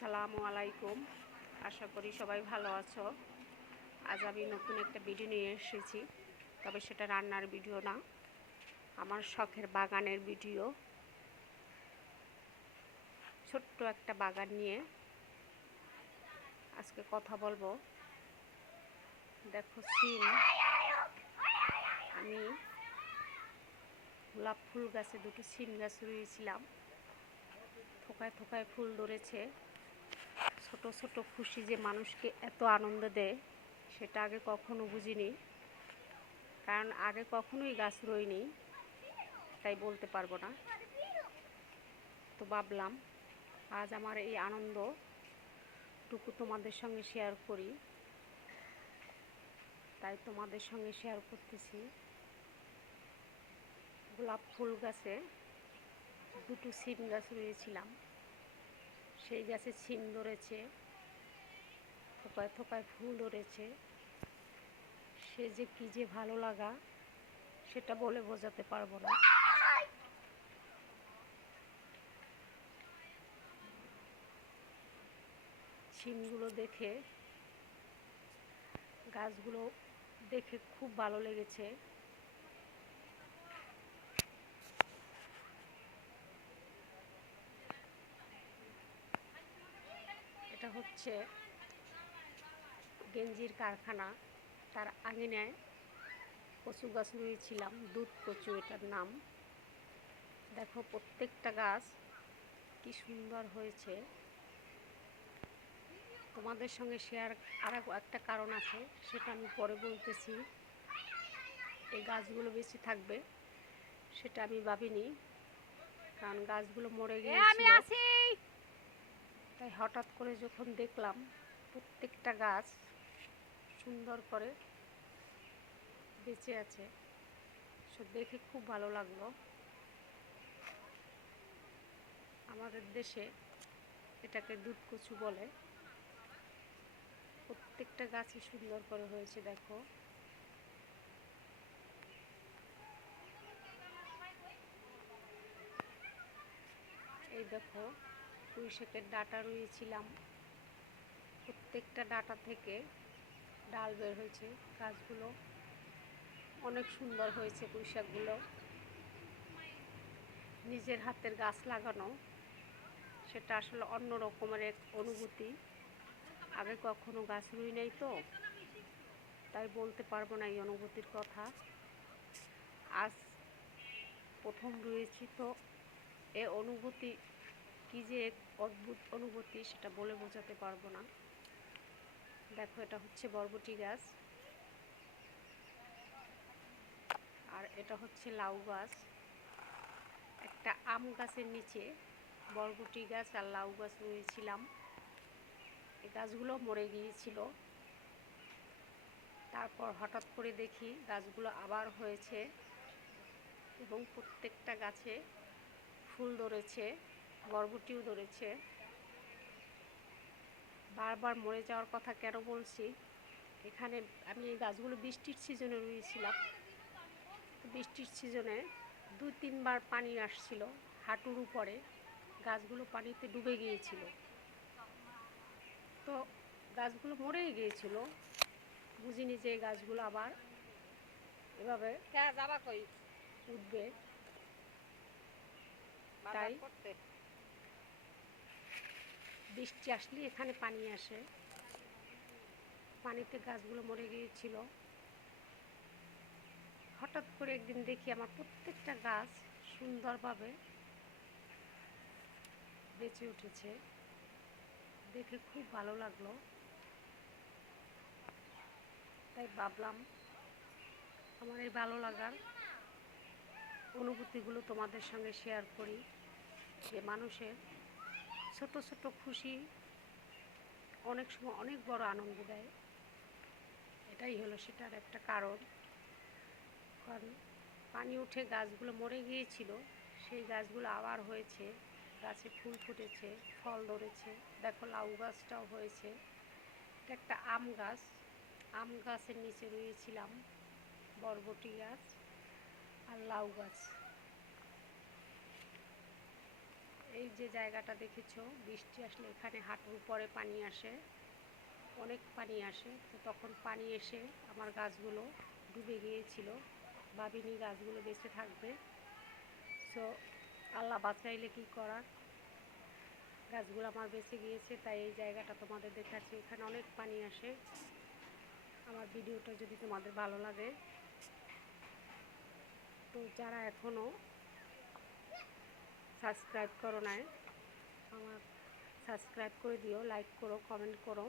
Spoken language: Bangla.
আসসালামু আলাইকুম। আশা করি সবাই ভালো আছো। আজ আমি নতুন একটা ভিডিও নিয়ে এসেছি, তবে সেটা রান্নার ভিডিও না, আমার শখের বাগানের ভিডিও। ছোট্ট একটা বাগান নিয়ে আজকে কথা বলবো। দেখো সিম, আমি গোলাপ ফুল গাছে দুটো সিম গাছ রুইয়েছিলাম, থোকায় থোকায় ফুল ধরেছে। ছোট ছোট খুশি যে মানুষকে এত আনন্দ দেয় সেটা আগে কখনো বুঝিনি, কারণ আগে কখনোই গাছ রইনি, তাই বলতে পারবো না। তো ভাবলাম আজ আমার এই আনন্দটুকু তোমাদের সঙ্গে শেয়ার করি, তাই তোমাদের সঙ্গে শেয়ার করতেছি। গোলাপ ফুল গাছে দুটো সিম গাছ রয়েছিলাম, সেই গাছে সিম ধরেছে, থোকায় থোকায় ফুল ধরেছে। সে যে কী যে ভালো লাগা সেটা বলে বোঝাতে পারবো না। সিমগুলো দেখে, গাছগুলো দেখে খুব ভালো লেগেছে। এটা হচ্ছে গেঞ্জির কারখানা, তার আঙিনায় কচু গাছ রুইয়েছিলাম, দুধ কচু এটার নাম। দেখো প্রত্যেকটা গাছ কি সুন্দর হয়েছে। তোমাদের সঙ্গে শেয়ার আর একটা কারণ আছে, সেটা আমি পরে বলতেছি। এই গাছগুলো বেশি থাকবে সেটা আমি ভাবিনি, কারণ গাছগুলো মরে গিয়েছিল। তাই হঠাৎ করে যখন দেখলাম প্রত্যেকটা গাছ সুন্দর করে বেঁচে আছে, সব দেখে খুব ভালো লাগলো। আমাদের দেশে এটাকে দুধ কচু বলে। প্রত্যেকটা গাছই সুন্দর করে হয়েছে। দেখো এই দেখো পুঁই শাকের ডাঁটা রুইয়েছিলাম, প্রত্যেকটা ডাঁটা থেকে ডাল বের হয়েছে। গাছগুলো অনেক সুন্দর হয়েছে। পুঁই শাকগুলো নিজের হাতের গাছ লাগানো, সেটা আসলে অন্য রকমের এক অনুভূতি। আগে কখনো গাছ রুই নাই তো, তাই বলতে পারবো না এই অনুভূতির কথা। আজ প্রথম রুয়েছি তো এ অনুভূতি কী যে এক অদ্ভুত অনুভূতি, সেটা বলে বোঝাতে পারবো না। দেখো এটা হচ্ছে বরবটি গাছ, আর এটা হচ্ছে লাউ গাছ। একটা আম গাছের নিচে বরবটি গাছ আর লাউ গাছ রুইয়েছিলাম। এই গাছগুলো মরে গিয়েছিল, তারপর হঠাৎ করে দেখি গাছগুলো আবার হয়েছে এবং প্রত্যেকটা গাছে ফুল ধরেছে, বরবটিও ধরেছে। বারবার মরে যাওয়ার কথা কেন বলছি, এখানে আমি এই গাছগুলো বৃষ্টির সিজনে রুইয়েছিলাম। তো বৃষ্টির সিজনে 2-3 বার পানি আসছিল হাঁটুর উপরে, গাছগুলো পানিতে ডুবে গিয়েছিল। তো গাছগুলো মরেই গিয়েছিল, বুঝিনি যে এই গাছগুলো আবার এভাবে উঠবে। তাই বৃষ্টি আসলে এখানে পানি আসে, পানিতে গাছগুলো মরে গিয়েছিল। হঠাৎ করে একদিন দেখি আমার প্রত্যেকটা গাছ সুন্দরভাবে বেঁচে উঠেছে, দেখে খুব ভালো লাগলো। তাই ভাবলাম আমার এই ভালো লাগার অনুভূতিগুলো তোমাদের সঙ্গে শেয়ার করি, যে মানুষের ছোট ছোট খুশি অনেক সময় অনেক বড় আনন্দ দেয়। এটাই হলো সেটার একটা কারণ। কারণ পানি উঠে গাছগুলো মরে গিয়েছিল, সেই গাছগুলো আবার হয়েছে, গাছে ফুল ফুটেছে, ফল ধরেছে। দেখো লাউ গাছটাও হয়েছে। এটা একটা আম গাছ, আম গাছের নিচে রুইয়েছিলাম বরবটি গাছ আর লাউ গাছ। এই যে জায়গাটা দেখেছো, বৃষ্টি আসলে এখানে হাঁটুর উপরে পানি আসে, অনেক পানি আসে। তো তখন পানি এসে আমার গাছগুলো ডুবে গিয়েছিল, ভাবিনি গাছগুলো বেঁচে থাকবে। সো আল্লাহ বাঁচাইলে কী করার, গাছগুলো আমার বেঁচে গিয়েছে। তাই এই জায়গাটা তোমাদের দেখাচ্ছি, এখানে অনেক পানি আসে। আমার ভিডিওটা যদি তোমাদের ভালো লাগে, তো যারা এখনও সাবস্ক্রাইব করো নাই, আমার সাবস্ক্রাইব করে দিও, লাইক করো, কমেন্ট করো।